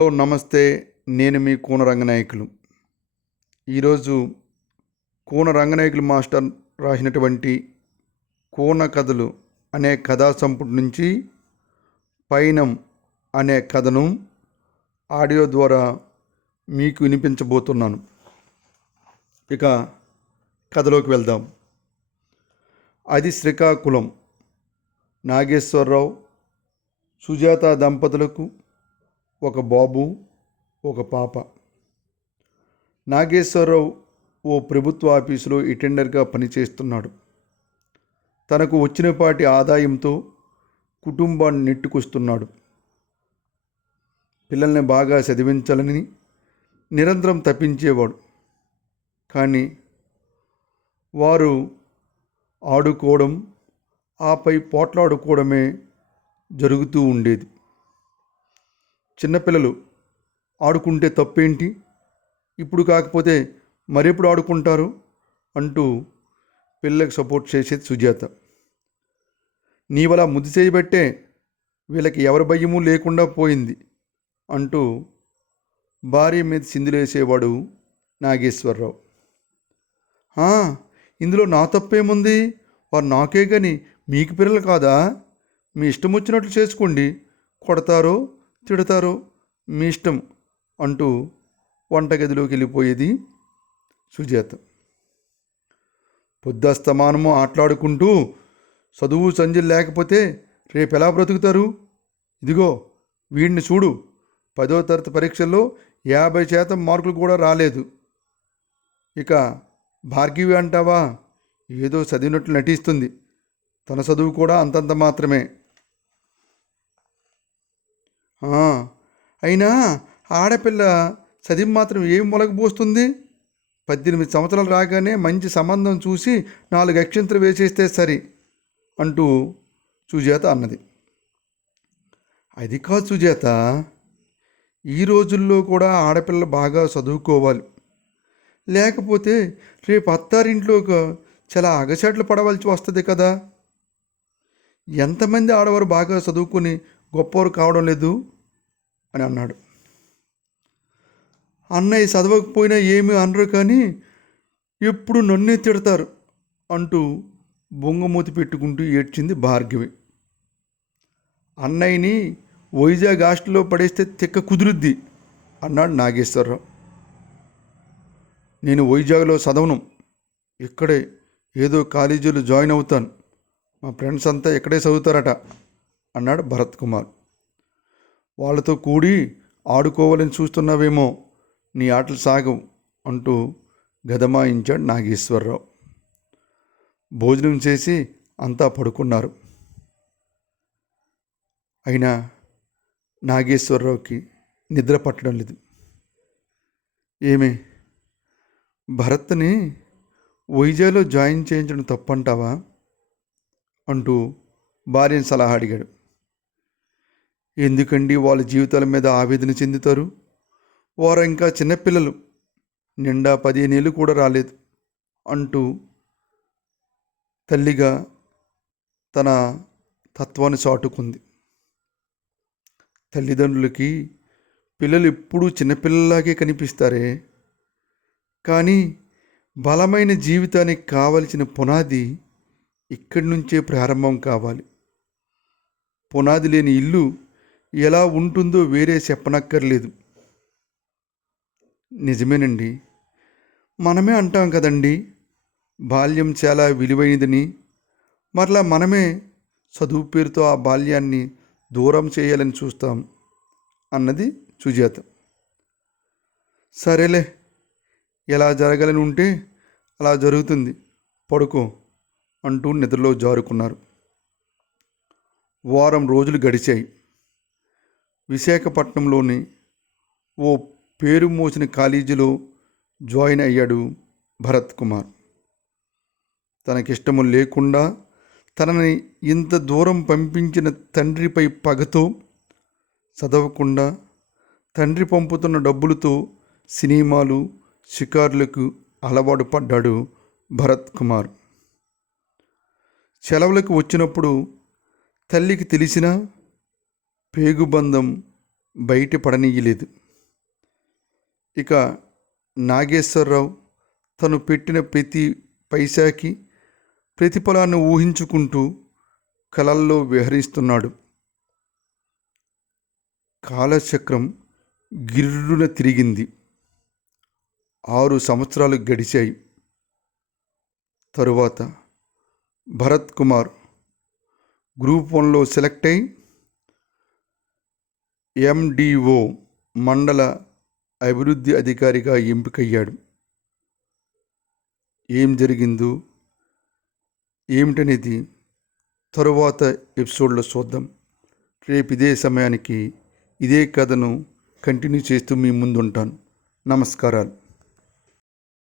Hello నమస్తే. నేను మీ కూన రంగనాయకులు. ఈరోజు కూన రంగనాయకులు మాస్టర్ రాసినటువంటి కూన కథలు అనే కథా సంపుటి నుంచి పయనం అనే కథను ఆడియో ద్వారా మీకు వినిపించబోతున్నాను. ఇక కథలోకి వెళ్దాం. అది శ్రీకాకుళం. నాగేశ్వరరావు, సుజాత దంపతులకు ఒక బాబు, ఒక పాప. నాగేశ్వరరావు ఓ ప్రభుత్వ ఆఫీసులో అటెండర్గా పనిచేస్తున్నాడు. తనకు వచ్చినపాటి ఆదాయంతో కుటుంబాన్ని నెట్టుకొస్తున్నాడు. పిల్లల్ని బాగా చదివించాలని నిరంతరం తప్పించేవాడు. కానీ వారు ఆడుకోవడం, ఆపై పోట్లాడుకోవడమే జరుగుతూ ఉండేది. చిన్నపిల్లలు ఆడుకుంటే తప్పేంటి, ఇప్పుడు కాకపోతే మరెప్పుడు ఆడుకుంటారు అంటూ పిల్లలకు సపోర్ట్ చేసేది సుజాత. నీవలా ముద్దు చేయబట్టే వీళ్ళకి ఎవరి భయము లేకుండా పోయింది అంటూ భార్య మీద సిందులేసేవాడు నాగేశ్వరరావు. ఇందులో నా తప్పేముంది? వారు నాకే కానీ మీకు పిల్లలు కాదా? మీ ఇష్టం వచ్చినట్లు చేసుకోండి, కొడతారో తిడతారో మీ ఇష్టం అంటూ వంటగదిలోకి వెళ్ళిపోయేది సుజాత. పొద్దస్తమానము ఆటలాడుకుంటూ చదువు సంజలు లేకపోతే రేపు ఎలా బ్రతుకుతారు? ఇదిగో వీడిని చూడు, 10వ తరగతి పరీక్షల్లో 50% మార్కులు కూడా రాలేదు. ఇక భార్గవి అంటావా, ఏదో చదివినట్లు నటిస్తుంది, తన చదువు కూడా అంతంత మాత్రమే. అయినా ఆడపిల్ల చదివి మాత్రం ఏం మొలకపోస్తుంది? 18 సంవత్సరాలు రాగానే మంచి సంబంధం చూసి 4 అక్షంతలు వేసేస్తే సరి అంటూ సుజాత అన్నది. అది కాదు సుజాత, ఈ రోజుల్లో కూడా ఆడపిల్ల బాగా చదువుకోవాలి, లేకపోతే రేపు అత్తారింట్లోకి చాలా అగచాట్లు పడవలసి వస్తుంది కదా. ఎంతమంది ఆడవారు బాగా చదువుకొని గొప్పవారు కావడం లేదు అని అన్నాడు. అన్నయ్య చదవకపోయినా ఏమీ అనరు, కానీ ఎప్పుడు నన్నే తిడతారు అంటూ బొంగమూతి పెట్టుకుంటూ ఏడ్చింది భార్గవి. అన్నయ్యని వైజాగ్ హాస్టల్లో పడేస్తే తిక్క కుదురుద్ది అన్నాడు నాగేశ్వరరావు. నేను వైజాగ్లో చదవను, ఇక్కడే ఏదో కాలేజీలో జాయిన్ అవుతాను, మా ఫ్రెండ్స్ అంతా ఇక్కడే చదువుతారట అన్నాడు భరత్ కుమార్. వాళ్ళతో కూడి ఆడుకోవాలని చూస్తున్నావేమో, నీ ఆటలు సాగవు అంటూ గదమాయించాడు నాగేశ్వరరావు. భోజనం చేసి అంతా పడుకున్నారు. అయినా నాగేశ్వరరావుకి నిద్ర పట్టడం లేదు. ఏమే, భరత్ని వైజాగ్లో జాయిన్ చేయించడం తప్పంటావా అంటూ భార్యను సలహా అడిగాడు. ఎందుకండి వాళ్ళ జీవితాల మీద ఆవేదన చెందుతారు? వారు ఇంకా చిన్నపిల్లలు, నిండా 15 ఏళ్ళు కూడా రాలేదు అంటూ తల్లిగా తన తత్వాన్ని చాటుకుంది. తల్లిదండ్రులకి పిల్లలు ఎప్పుడూ చిన్నపిల్లలాగే కనిపిస్తారే, కానీ బలమైన జీవితానికి కావలసిన పునాది ఇక్కడి నుంచే ప్రారంభం కావాలి. పునాది లేని ఇల్లు ఎలా ఉంటుందో వేరే చెప్పనక్కర్లేదు. నిజమేనండి, మనమే అంటాం కదండి, బాల్యం చాలా విలువైనదని. మరలా మనమే చదువు పేరుతో ఆ బాల్యాన్ని దూరం చేయాలని చూస్తాం అన్నది సుజాత. సరేలే, ఎలా జరగాలని ఉంటే అలా జరుగుతుంది, పడుకో అంటూ నిద్రలో జారుకున్నారు. వారం రోజులు గడిచాయి. విశాఖపట్నంలోని ఓ పేరు మోసిన కాలేజీలో జాయిన్ అయ్యాడు భరత్ కుమార్. తనకిష్టము లేకుండా తనని ఇంత దూరం పంపించిన తండ్రిపై పగతో చదవకుండా తండ్రి పంపుతున్న డబ్బులతో సినిమాలు, షికారులకు అలవాటు పడ్డాడు భరత్ కుమార్. సెలవులకు వచ్చినప్పుడు తల్లికి తెలిసిన పేగుబంధం బయటపడనీయలేదు. ఇక నాగేశ్వరరావు తను పెట్టిన ప్రతి పైసాకి ప్రతిఫలాన్ని ఊహించుకుంటూ కలల్లో విహరిస్తున్నాడు. కాలచక్రం గిర్రున తిరిగింది. 6 సంవత్సరాలు గడిచాయి. తరువాత భరత్ కుమార్ గ్రూప్ 1లో సెలెక్ట్ అయి MDO మండల అభివృద్ధి అధికారిగా ఎంపికయ్యాడు. ఏం జరిగిందో ఏమిటనేది తరువాత ఎపిసోడ్లో చూద్దాం. రేపు ఇదే సమయానికి ఇదే కథను కంటిన్యూ చేస్తూ మీ ముందుంటాను. నమస్కారాలు.